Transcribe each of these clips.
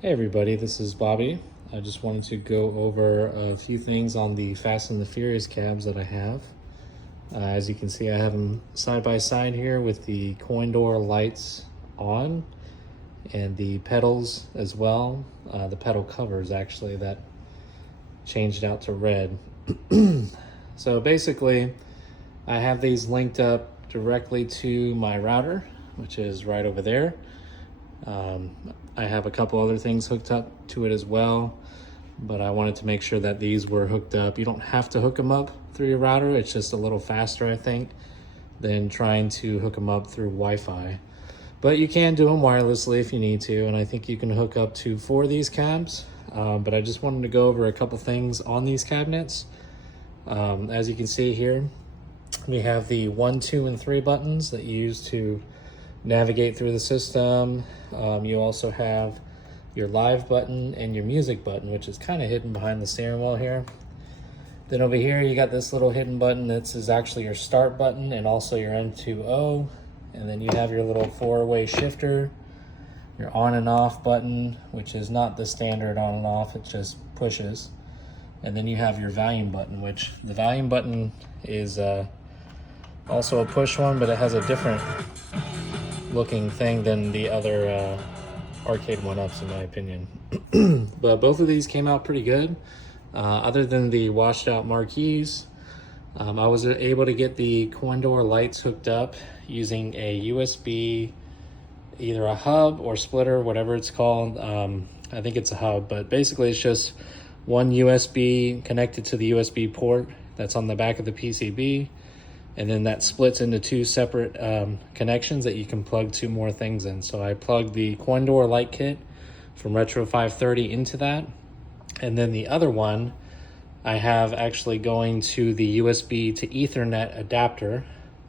Hey everybody, this is Bobby. I just wanted to go over a few things on the Fast and the Furious cabs that I have. As you can see, I have them side by side here with the coin door lights on and the pedals as well. The pedal covers actually that changed out to red. So basically, I have these linked up directly to my router, which is right over there. I have a couple other things hooked up to it as well, but I wanted to make sure that these were hooked up. You don't have to hook them up through your router. It's just a little faster, I think, than trying to hook them up through Wi-Fi. But you can do them wirelessly if you need to, and I think you can hook up to 4 of these cabs. But I just wanted to go over a couple things on these cabinets. As you can see here, we have the 1, 2, and 3 buttons that you use to navigate through the system. You also have your live button and your music button, which is kind of hidden behind the steering wheel here. Then over here you got this little hidden button. This is actually your start button and also your M2O. And then you have your little 4-way shifter, your on and off button, which is not the standard on and off, it just pushes. And then you have your volume button, which the volume button is also a push one, but it has a different looking thing than the other Arcade1ups in my opinion. But both of these came out pretty good. Other than the washed out marquees, I was able to get the coin door lights hooked up using a USB, either a hub or splitter, whatever it's called. I think it's a hub, but basically it's just one USB connected to the USB port that's on the back of the PCB. And then that splits into 2 separate connections that you can plug 2 more things in. So I plugged the coin door light kit from Retro 530 into that. And then the other one, I have actually going to the USB to Ethernet adapter,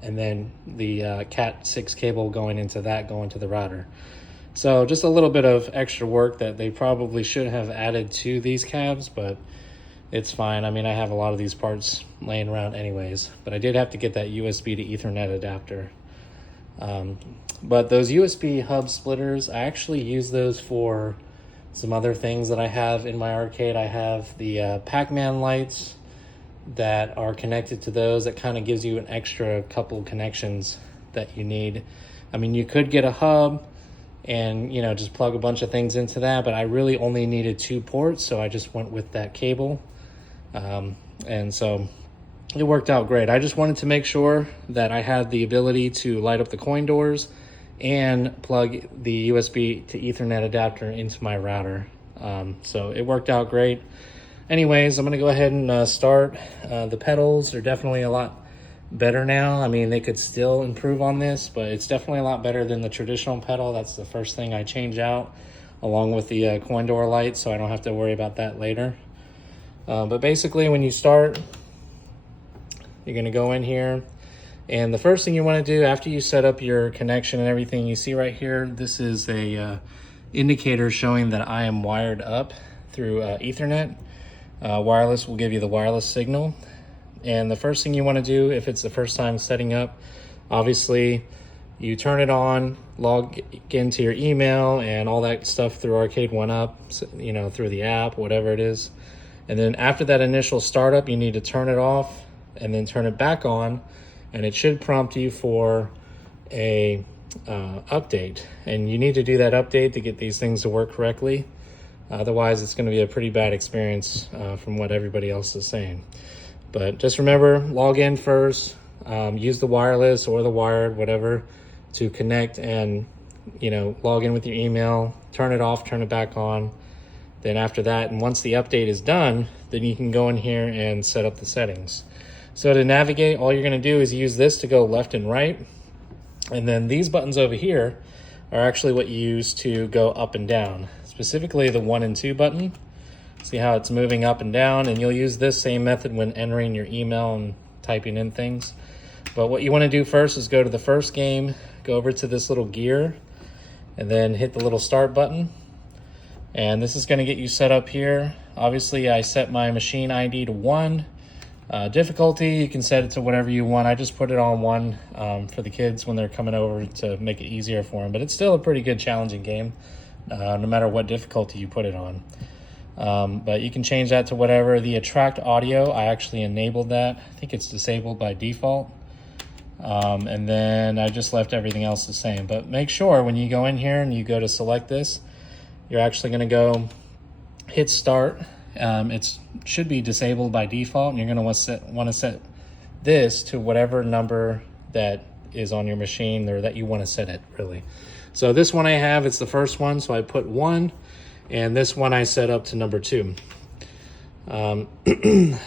and then the Cat 6 cable going into that, going to the router. So just a little bit of extra work that they probably should have added to these cabs, but it's fine. I mean, I have a lot of these parts laying around anyways, but I did have to get that USB to Ethernet adapter. But those USB hub splitters, I actually use those for some other things that I have in my arcade. I have the Pac-Man lights that are connected to those. That kind of gives you an extra couple connections that you need. I mean, you could get a hub and, you know, just plug a bunch of things into that, but I really only needed 2 ports, so I just went with that cable. And so it worked out great. I just wanted to make sure that I had the ability to light up the coin doors and plug the USB to Ethernet adapter into my router. So it worked out great. Anyways, I'm gonna go ahead and start. The pedals are definitely a lot better now. I mean, they could still improve on this, but it's definitely a lot better than the traditional pedal. That's the first thing I change out, along with the coin door light, so I don't have to worry about that later. But basically, when you start, you're gonna go in here, and the first thing you wanna do after you set up your connection and everything, you see right here, this is a indicator showing that I am wired up through Ethernet. Wireless will give you the wireless signal. And the first thing you wanna do, if it's the first time setting up, obviously, you turn it on, log into your email and all that stuff through Arcade1up, you know, through the app, whatever it is. And then after that initial startup, you need to turn it off and then turn it back on, and it should prompt you for a update. And you need to do that update to get these things to work correctly. Otherwise, it's going to be a pretty bad experience from what everybody else is saying. But just remember, log in first, use the wireless or the wired, whatever, to connect and, you know, log in with your email, turn it off, turn it back on. Then after that, and once the update is done, then you can go in here and set up the settings. So to navigate, all you're gonna do is use this to go left and right. And then these buttons over here are actually what you use to go up and down, specifically the 1 and 2 button. See how it's moving up and down, and you'll use this same method when entering your email and typing in things. But what you wanna do first is go to the first game, go over to this little gear, and then hit the little start button. And this is gonna get you set up here. Obviously, I set my machine ID to 1. Difficulty, you can set it to whatever you want. I just put it on 1 for the kids when they're coming over to make it easier for them. But it's still a pretty good challenging game. no matter what difficulty you put it on. But you can change that to whatever. The attract audio, I actually enabled that. I think it's disabled by default. And then I just left everything else the same. But make sure when you go in here and you go to select this, you're actually going to go hit start. It should be disabled by default, and you're going to want to set this to whatever number that is on your machine, or that you want to set it, really. So this one I have, it's the first one, so I put 1, and this one I set up to number 2.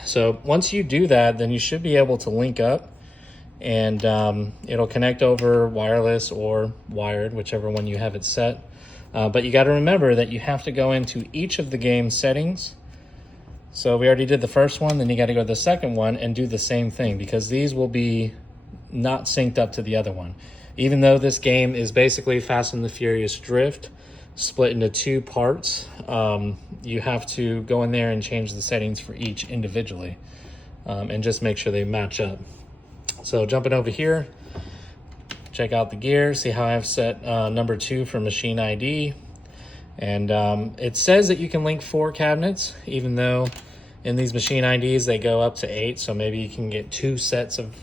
So once you do that, then you should be able to link up, and it'll connect over wireless or wired, whichever one you have it set. But you got to remember that you have to go into each of the game settings. So we already did the first one, then you got to go to the second one and do the same thing, because these will be not synced up to the other one. Even though this game is basically Fast and the Furious Drift split into 2 parts, you have to go in there and change the settings for each individually, and just make sure they match up. So jumping over here, check out the gear, see how I've set number 2 for machine ID. And it says that you can link 4 cabinets, even though in these machine IDs they go up to 8. So maybe you can get 2 sets of,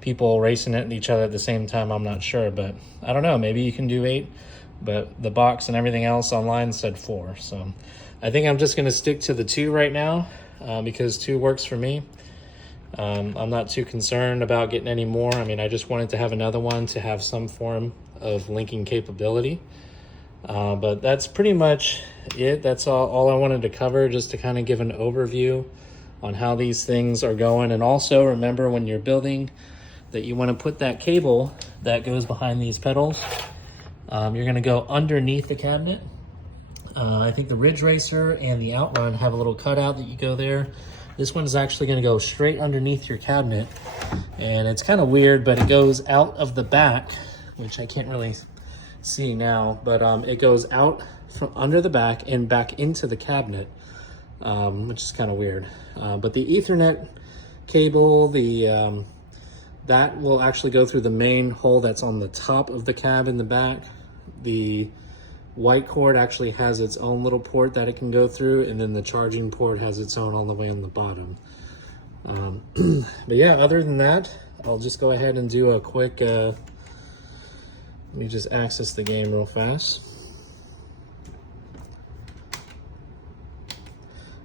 people racing at each other at the same time. I'm not sure, but I don't know. Maybe you can do 8, but the box and everything else online said 4. So I think I'm just going to stick to the 2 right now, because 2 works for me. I'm not too concerned about getting any more. I mean, I just wanted to have another one to have some form of linking capability. But that's pretty much it. That's all I wanted to cover, just to kind of give an overview on how these things are going. And also remember, when you're building, that you want to put that cable that goes behind these pedals. You're going to go underneath the cabinet. I think the Ridge Racer and the Outrun have a little cutout that you go there. This one is actually going to go straight underneath your cabinet. And it's kind of weird, but it goes out of the back, which I can't really see now, but it goes out from under the back and back into the cabinet, which is kind of weird. But the Ethernet cable, that will actually go through the main hole that's on the top of the cab in the back. The white cord actually has its own little port that it can go through, and then the charging port has its own all the way on the bottom. But yeah, other than that, I'll just go ahead and do a quick let me just access the game real fast.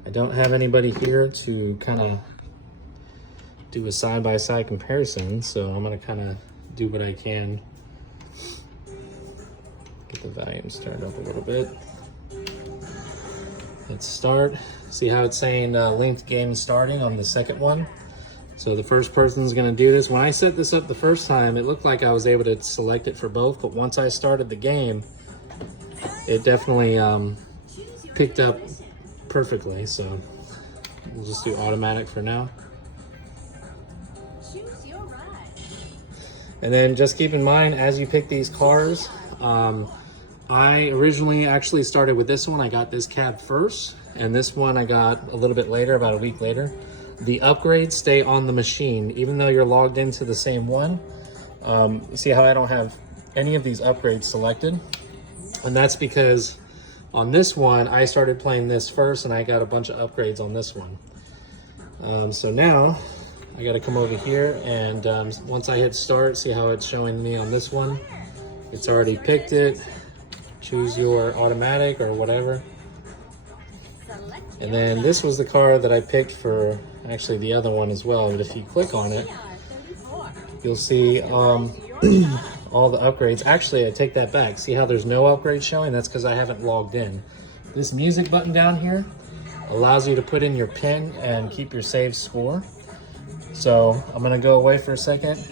I don't have anybody here to kind of do a side-by-side comparison, so I'm going to kind of do what I can. Get the volumes turned up a little bit. Let's start. See how it's saying linked game starting on the second one? So the first person's going to do this. When I set this up the first time, it looked like I was able to select it for both, but once I started the game, it definitely picked up perfectly. So we'll just do automatic for now. And then just keep in mind, as you pick these cars, I originally actually started with this one. I got this cab first, and this one I got a little bit later, about a week later. The upgrades stay on the machine, even though you're logged into the same one. See how I don't have any of these upgrades selected? And that's because on this one, I started playing this first, and I got a bunch of upgrades on this one. So now, I gotta come over here, and once I hit start, see how it's showing me on this one? It's already picked it. Choose your automatic or whatever. And then this was the car that I picked for actually the other one as well. But if you click on it, you'll see all the upgrades. Actually, I take that back. See how there's no upgrades showing? That's because I haven't logged in. This music button down here allows you to put in your PIN and keep your saved score. So I'm gonna go away for a second.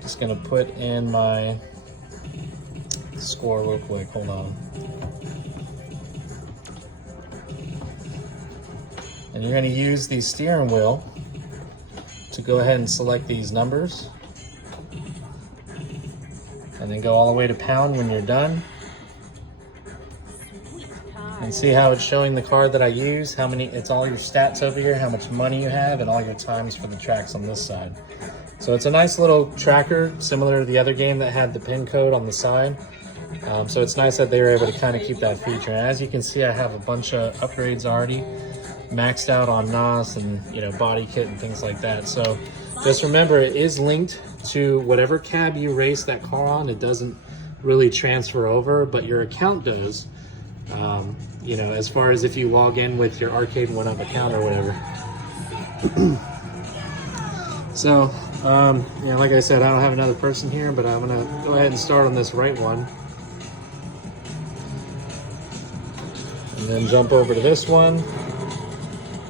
Just gonna put in my score real quick, hold on. And you're gonna use the steering wheel to go ahead and select these numbers. And then go all the way to pound when you're done. And see how it's showing the car that I use, how many, it's all your stats over here, how much money you have, and all your times for the tracks on this side. So it's a nice little tracker, similar to the other game that had the pin code on the side. So it's nice that they were able to kind of keep that feature. And as you can see, I have a bunch of upgrades already maxed out on NOS and, you know, body kit and things like that. So just remember, it is linked to whatever cab you race that car on. It doesn't really transfer over, but your account does. You know, as far as if you log in with your Arcade1up account or whatever. So, you know, like I said, I don't have another person here, but I'm gonna go ahead and start on this right one. And then jump over to this one.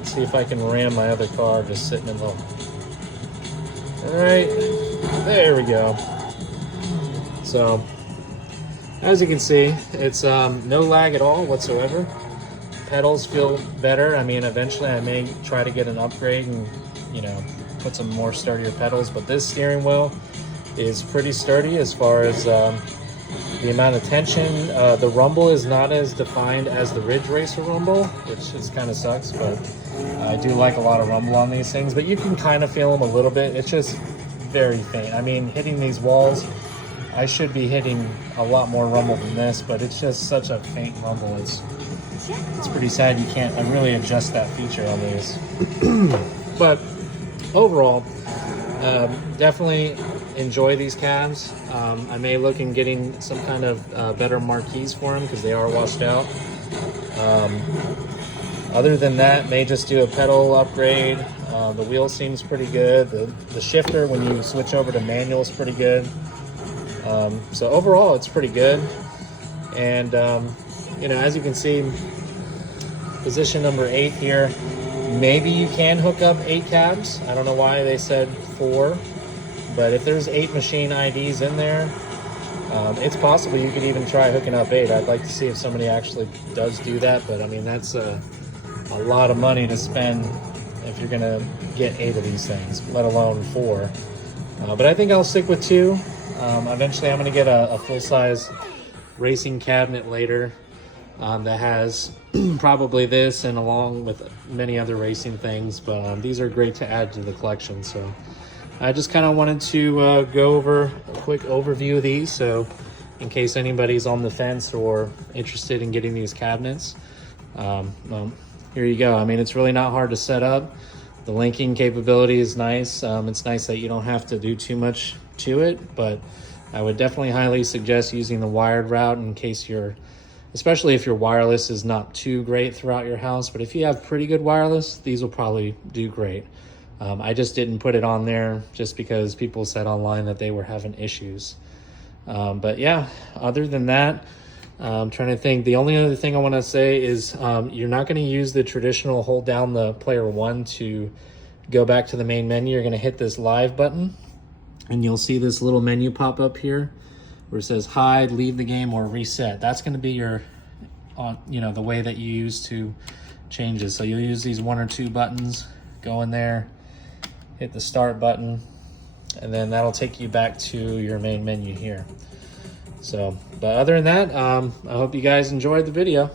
See if I can ram my other car just sitting in the... All right, there we go. So, as you can see, it's no lag at all whatsoever. Pedals feel better. I mean, eventually I may try to get an upgrade and, you know, put some more sturdier pedals, but this steering wheel is pretty sturdy as far as the amount of tension. The rumble is not as defined as the Ridge Racer rumble, which is kind of sucks, but I do like a lot of rumble on these things, but you can kind of feel them a little bit. It's just very faint. I mean, hitting these walls, I should be hitting a lot more rumble than this, but it's just such a faint rumble. It's pretty sad you can't really adjust that feature on these. But overall, definitely enjoy these cabs. I may look in getting some kind of better marquees for them because they are washed out. Other than that, may just do a pedal upgrade. The wheel seems pretty good. The shifter, when you switch over to manual, is pretty good. So overall, it's pretty good. And you know, as you can see, position number 8 here. Maybe you can hook up 8 cabs. I don't know why they said 4, but if there's 8 machine IDs in there, it's possible you could even try hooking up 8. I'd like to see if somebody actually does do that, but I mean, that's a lot of money to spend if you're gonna get 8 of these things, let alone 4. But I think I'll stick with 2. Eventually I'm gonna get a full-size racing cabinet later that has probably this and along with many other racing things, but these are great to add to the collection. So I just kind of wanted to go over a quick overview of these, so in case anybody's on the fence or interested in getting these cabinets, well, here you go. I mean, it's really not hard to set up. The linking capability is nice. It's nice that you don't have to do too much to it, but I would definitely highly suggest using the wired route in case especially if your wireless is not too great throughout your house. But if you have pretty good wireless, these will probably do great. I just didn't put it on there just because people said online that they were having issues. But yeah, other than that, I'm trying to think. The only other thing I want to say is you're not going to use the traditional hold down the player 1 to go back to the main menu. You're going to hit this live button, and you'll see this little menu pop up here where it says hide, leave the game, or reset. That's going to be your, you know, the way that you use to change it. So you'll use these 1 or 2 buttons, go in there, hit the start button, and then that'll take you back to your main menu here. So, but other than that, I hope you guys enjoyed the video.